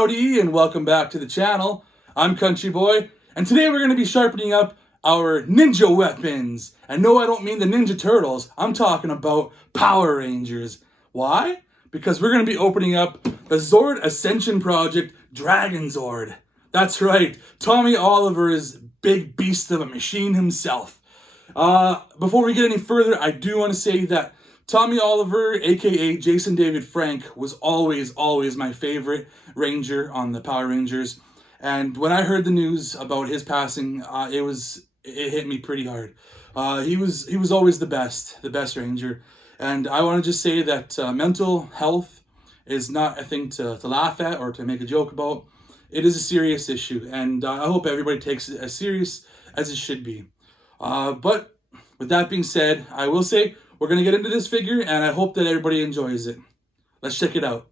Howdy and welcome back to the channel. I'm Country Boy, and today we're going to be sharpening up our ninja weapons. And no, I don't mean the Ninja Turtles. I'm talking about Power Rangers. Why? Because we're going to be opening up the Zord Ascension project, Dragonzord. That's right, Tommy Oliver's big beast of a machine himself. Before we get any further, I do want to say that Tommy Oliver, aka Jason David Frank, was always my favorite Ranger on the Power Rangers. And when I heard the news about his passing, it hit me pretty hard. He was always the best Ranger. And I want to just say that mental health is not a thing to laugh at or to make a joke about. It is a serious issue, and I hope everybody takes it as serious as it should be. But with that being said, I will say we're going to get into this figure, and I hope that everybody enjoys it. Let's check it out.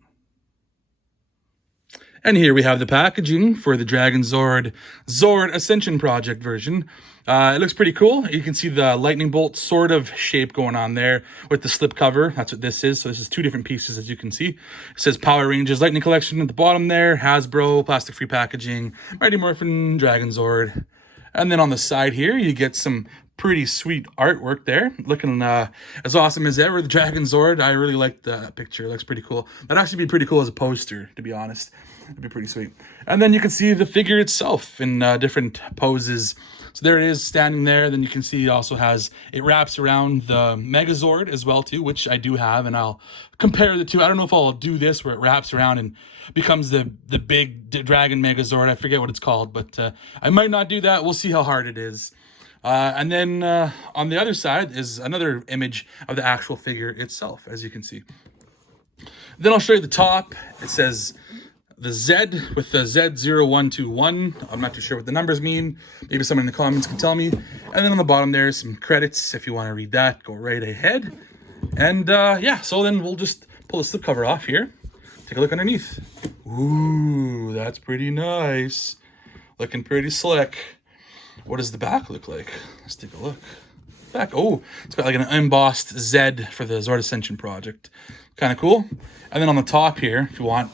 And here we have the packaging for the Dragonzord Zord Ascension Project version. It looks pretty cool. You can see the lightning bolt sort of shape going on there with the slip cover. That's what this is. So this is two different pieces, as you can see. It says Power Rangers Lightning Collection at the bottom there. Hasbro, plastic-free packaging. Mighty Morphin, Dragonzord. And then on the side here, you get some pretty sweet artwork there. Looking as awesome as ever. The Dragonzord, I really like the picture. It looks pretty cool. That'd actually be pretty cool as a poster, to be honest. It'd be pretty sweet. And then you can see the figure itself in different poses. So there it is standing there. Then you can see it wraps around the Megazord as well too, which I do have, and I'll compare the two. I don't know if I'll do this where it wraps around and becomes the big dragon Megazord. I forget what it's called, but I might not do that. We'll see how hard it is. And then on the other side is another image of the actual figure itself, as you can see. Then I'll show you the top. It says the Z with the Z0121. I'm not too sure what the numbers mean. Maybe someone in the comments can tell me. And then on the bottom there's some credits. If you want to read that, go right ahead. And yeah, so then we'll just pull the slipcover off here. Take a look underneath. Ooh, that's pretty nice. Looking pretty slick. What does the back look like? Let's take a look. Back, oh, it's got like an embossed Z for the Zord Ascension project. Kind of cool. And then on the top here, if you want,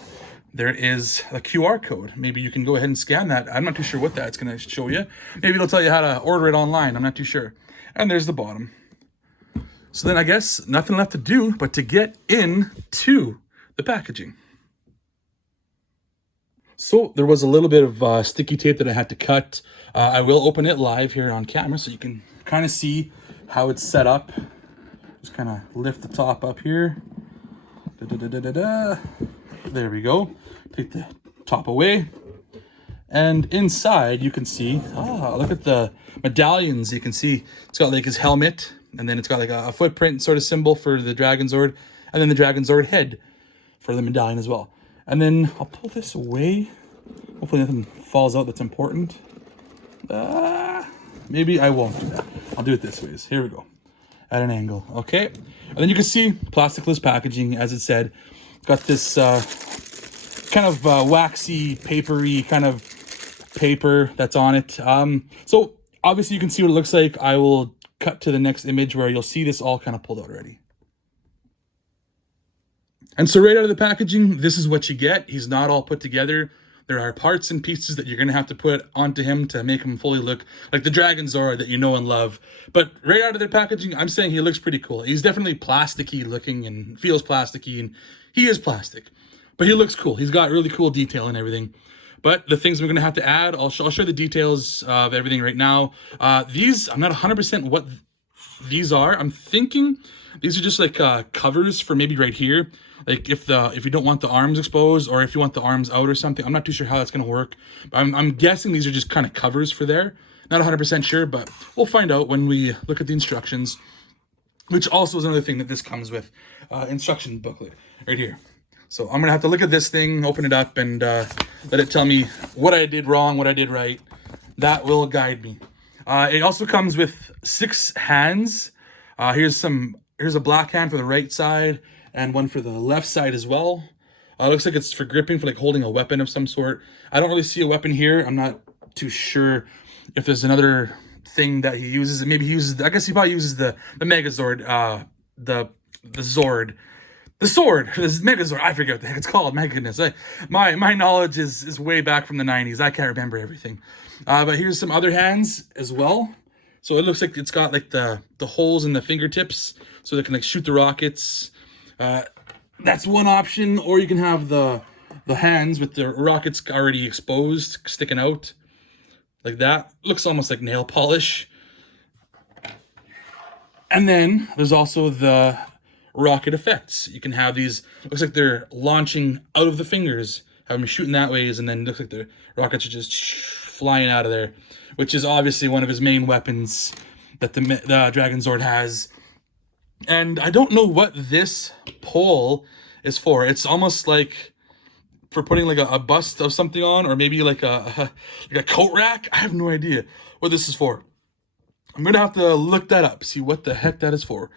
there is a QR code. Maybe you can go ahead and scan that. I'm not too sure what that's going to show you. Maybe it'll tell you how to order it online. I'm not too sure. And there's the bottom. So then I guess nothing left to do but to get into the packaging. So there was a little bit of sticky tape that I had to cut. I will open it live here on camera so you can kind of see how it's set up. Just kind of lift the top up here. There we go. Take the top away. And inside you can see, look at the medallions. You can see it's got like his helmet, and then it's got like a footprint sort of symbol for the Dragonzord, and then the Dragonzord head for the medallion as well. And then I'll pull this away. Hopefully nothing falls out that's important. Maybe I won't do that. I'll do it this way. Here we go. At an angle. Okay. And then you can see plasticless packaging, as it said. It's got this kind of waxy, papery kind of paper that's on it. So obviously you can see what it looks like. I will cut to the next image where you'll see this all kind of pulled out already. And so right out of the packaging, this is what you get. He's not all put together. There are parts and pieces that you're going to have to put onto him to make him fully look like the Dragonzord that you know and love. But right out of the packaging, I'm saying he looks pretty cool. He's definitely plasticky looking and feels plasticky, and he is plastic. But he looks cool. He's got really cool detail and everything. But the things we're going to have to add, I'll show the details of everything right now. These, I'm not 100% what these are. I'm thinking these are just like covers for maybe right here. Like if you don't want the arms exposed, or if you want the arms out or something. I'm not too sure how that's going to work. But I'm guessing these are just kind of covers for there. Not 100% sure, but we'll find out when we look at the instructions. Which also is another thing that this comes with. Instruction booklet right here. So I'm going to have to look at this thing, open it up, and let it tell me what I did wrong, what I did right. That will guide me. It also comes with 6 hands. Here's a black hand for the right side, and one for the left side as well. Looks like it's for gripping, for like holding a weapon of some sort. I don't really see a weapon here. I'm not too sure if there's another thing that he uses. Maybe he uses, I guess he probably uses the Megazord, the Zord The sword, this Megazord, I forget what the heck it's called. My goodness, my knowledge is way back from the 90s. I can't remember everything. But here's some other hands as well. So it looks like it's got like the holes in the fingertips, so they can like shoot the rockets. That's one option, or you can have the hands with the rockets already exposed, sticking out like that. Looks almost like nail polish. And then there's also the rocket effects. You can have these, looks like they're launching out of the fingers, have them shooting that ways, and then it looks like the rockets are just flying out of there, which is obviously one of his main weapons that the Dragonzord has. And I don't know what this pole is for. It's almost like for putting like a bust of something on, or maybe like a coat rack. I have no idea what this is for. I'm gonna have to look that up, see what the heck that is for.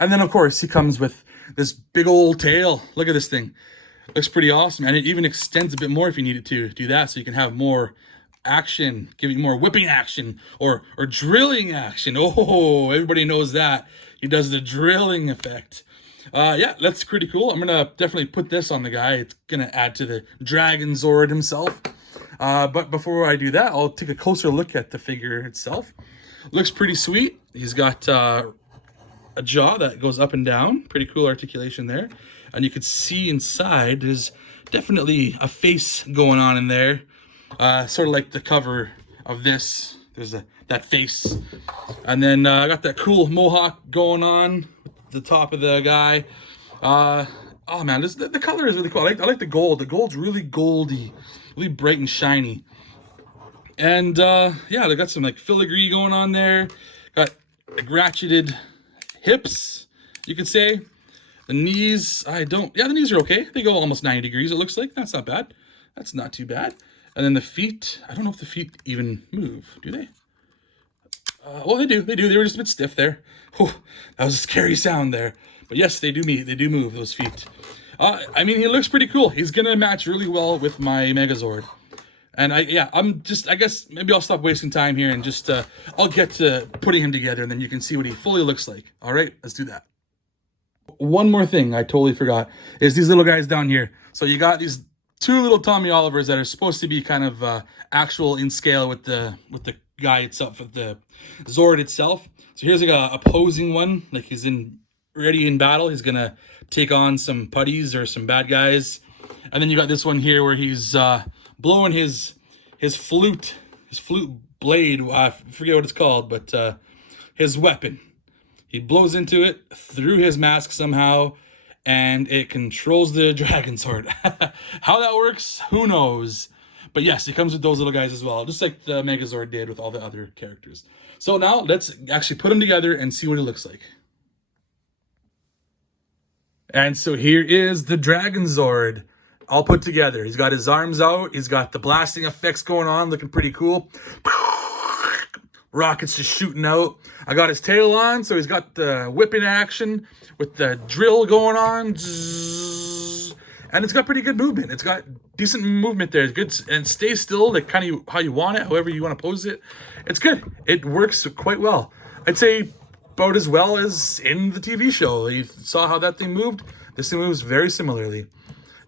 And then, of course, he comes with this big old tail. Look at this thing. Looks pretty awesome. And it even extends a bit more if you needed to do that. So you can have more action, giving more whipping action or drilling action. Oh, everybody knows that. He does the drilling effect. Yeah, that's pretty cool. I'm going to definitely put this on the guy. It's going to add to the Dragonzord himself. But before I do that, I'll take a closer look at the figure itself. Looks pretty sweet. He's got a jaw that goes up and down. Pretty cool articulation there. And you can see inside, there's definitely a face going on in there. Sort of like the cover of this. There's that face. And then I got that cool mohawk going on at the top of the guy. Oh man, the color is really cool. I like the gold. The gold's really goldy, really bright and shiny. And yeah, they got some like filigree going on there. Got like ratcheted hips, you could say. The knees, the knees are okay. They go almost 90 degrees, it looks like. That's not bad. That's not too bad. And then the feet, I don't know if the feet even move, do they? Well, they do. They were just a bit stiff there. Oh, that was a scary sound there. But yes, they do move, those feet. I mean, he looks pretty cool. He's gonna match really well with my Megazord. And I guess maybe I'll stop wasting time here and just, I'll get to putting him together, and then you can see what he fully looks like. All right, let's do that. One more thing I totally forgot is these little guys down here. So you got these two little Tommy Olivers that are supposed to be kind of actual in scale with the guy itself, with the Zord itself. So here's like a opposing one, like he's ready in battle. He's gonna take on some putties or some bad guys. And then you got this one here where he's blowing his flute blade. I forget what it's called, but his weapon. He blows into it through his mask somehow, and it controls the Dragonzord. How that works, who knows? But yes, it comes with those little guys as well, just like the Megazord did with all the other characters. So now let's actually put them together and see what it looks like. And so here is the Dragonzord all put together. He's got his arms out. He's got the blasting effects going on, looking pretty cool. Rockets just shooting out. I got his tail on, so he's got the whipping action with the drill going on. And it's got pretty good movement. It's got decent movement there. It's good, and stays still, like kind of how you want it, however you want to pose it. It's good. It works quite well. I'd say about as well as in the TV show. You saw how that thing moved. This thing moves very similarly.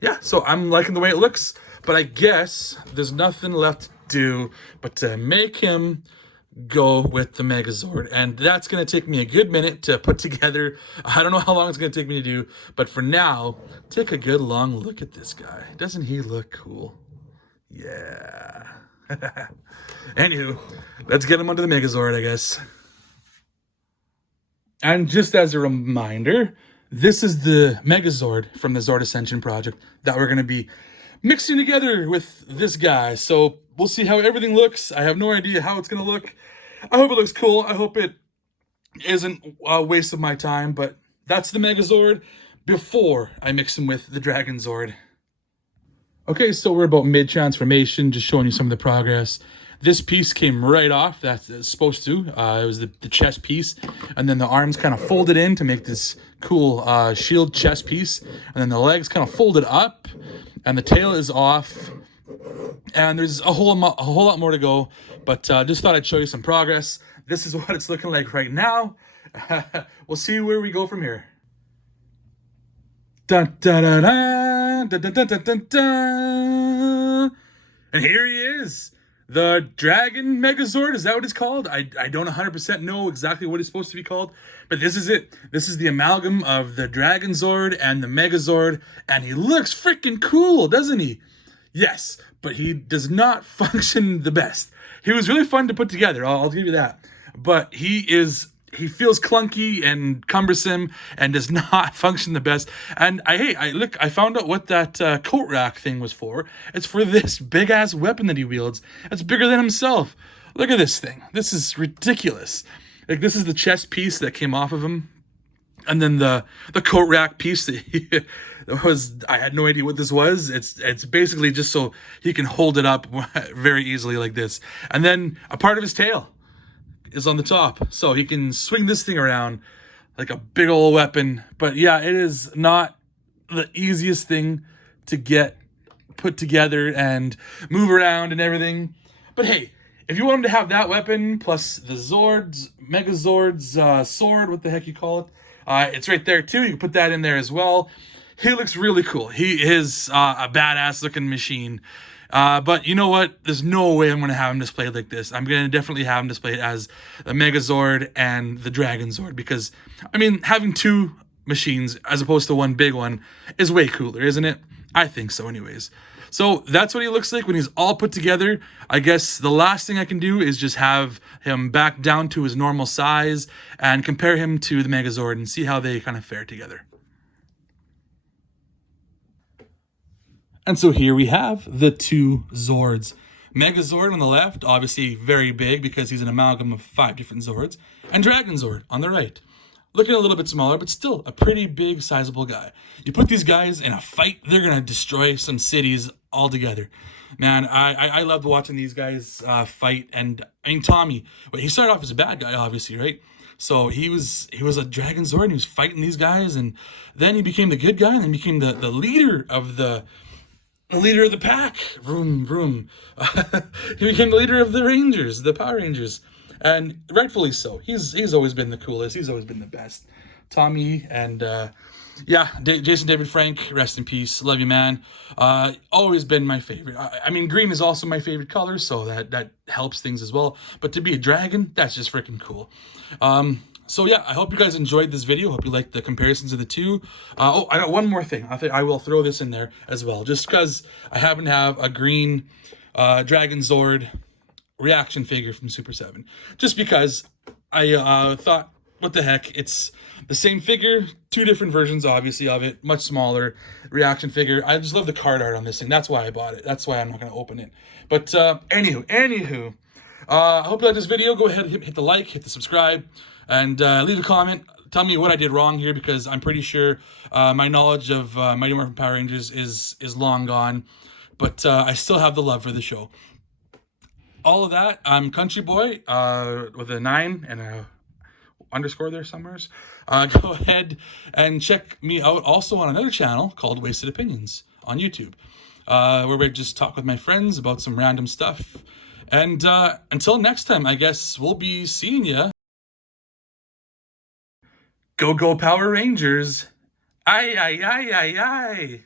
Yeah, so I'm liking the way it looks, but I guess there's nothing left to do but to make him go with the Megazord, and that's going to take me a good minute to put together. I don't know how long it's going to take me to do, but for now, take a good long look at this guy. Doesn't he look cool? Yeah. Anywho, let's get him onto the Megazord, I guess. And just as a reminder, this is the Megazord from the Zord Ascension project that we're going to be mixing together with this guy. So we'll see how everything looks. I have no idea how it's going to look. I hope it looks cool. I hope it isn't a waste of my time, but that's the Megazord before I mix him with the Dragonzord. Okay, so we're about mid-transformation, just showing you some of the progress. This piece came right off. That's supposed to. It was the chest piece. And then the arms kind of folded in to make this cool shield chest piece. And then the legs kind of folded up. And the tail is off. And there's a whole lot more to go. But just thought I'd show you some progress. This is what it's looking like right now. We'll see where we go from here. Dun, dun, dun, dun, dun, dun, dun, dun, dun, dun. And here he is. The Dragon Megazord, is that what it's called? I don't 100% know exactly what it's supposed to be called, but this is it. This is the amalgam of the Dragonzord and the Megazord, and he looks freaking cool, doesn't he? Yes, but he does not function the best. He was really fun to put together, I'll give you that. But he feels clunky and cumbersome and does not function the best. And I found out what that coat rack thing was for. It's for this big ass weapon that he wields. It's bigger than himself. Look at this thing. This is ridiculous. Like, this is the chest piece that came off of him. And then the coat rack piece that I had no idea what this was. It's basically just so he can hold it up very easily like this. And then a part of his tail is on the top, so he can swing this thing around like a big old weapon. But yeah, it is not the easiest thing to get put together and move around and everything. But hey, if you want him to have that weapon plus the Megazord's sword, what the heck you call it, it's right there too. You can put that in there as well. He looks really cool. He is a badass looking machine. But you know what? There's no way I'm going to have him displayed like this. I'm going to definitely have him displayed as the Megazord and the Dragonzord, because, I mean, having two machines as opposed to one big one is way cooler, isn't it? I think so anyways. So that's what he looks like when he's all put together. I guess the last thing I can do is just have him back down to his normal size and compare him to the Megazord and see how they kind of fare together. And so here we have the two Zords. Megazord on the left, obviously very big because he's an amalgam of 5 different Zords. And Dragonzord on the right. Looking a little bit smaller, but still a pretty big, sizable guy. You put these guys in a fight, they're going to destroy some cities altogether. Man, I loved watching these guys fight. And I mean, Tommy, he started off as a bad guy, obviously, right? So he was a Dragonzord and he was fighting these guys. And then he became the good guy and then became the leader of the pack. Vroom, vroom. He became the leader of the Rangers, the Power Rangers. And rightfully so. He's always been the coolest. He's always been the best. Tommy and, Jason David Frank, rest in peace. Love you, man. Always been my favorite. I mean, green is also my favorite color, so that helps things as well. But to be a dragon, that's just freaking cool. So yeah, I hope you guys enjoyed this video. Hope you liked the comparisons of the two. I got one more thing. I think I will throw this in there as well, just because I happen to have a green Dragonzord reaction figure from Super 7. Just because I thought, what the heck, it's the same figure, 2 different versions, obviously, of it, much smaller reaction figure. I just love the card art on this thing. That's why I bought it. That's why I'm not going to open it. But anywho, I hope you liked this video. Go ahead, hit the like, hit the subscribe, and leave a comment. Tell me what I did wrong here, because I'm pretty sure my knowledge of Mighty Morphin Power Rangers is long gone. But I still have the love for the show. All of that, I'm Country Boy with a 9 and a underscore there somewhere. Go ahead and check me out also on another channel called Wasted Opinions on YouTube, where we just talk with my friends about some random stuff. And until next time, I guess we'll be seeing ya. Go Power Rangers! Aye, aye, aye, aye, aye!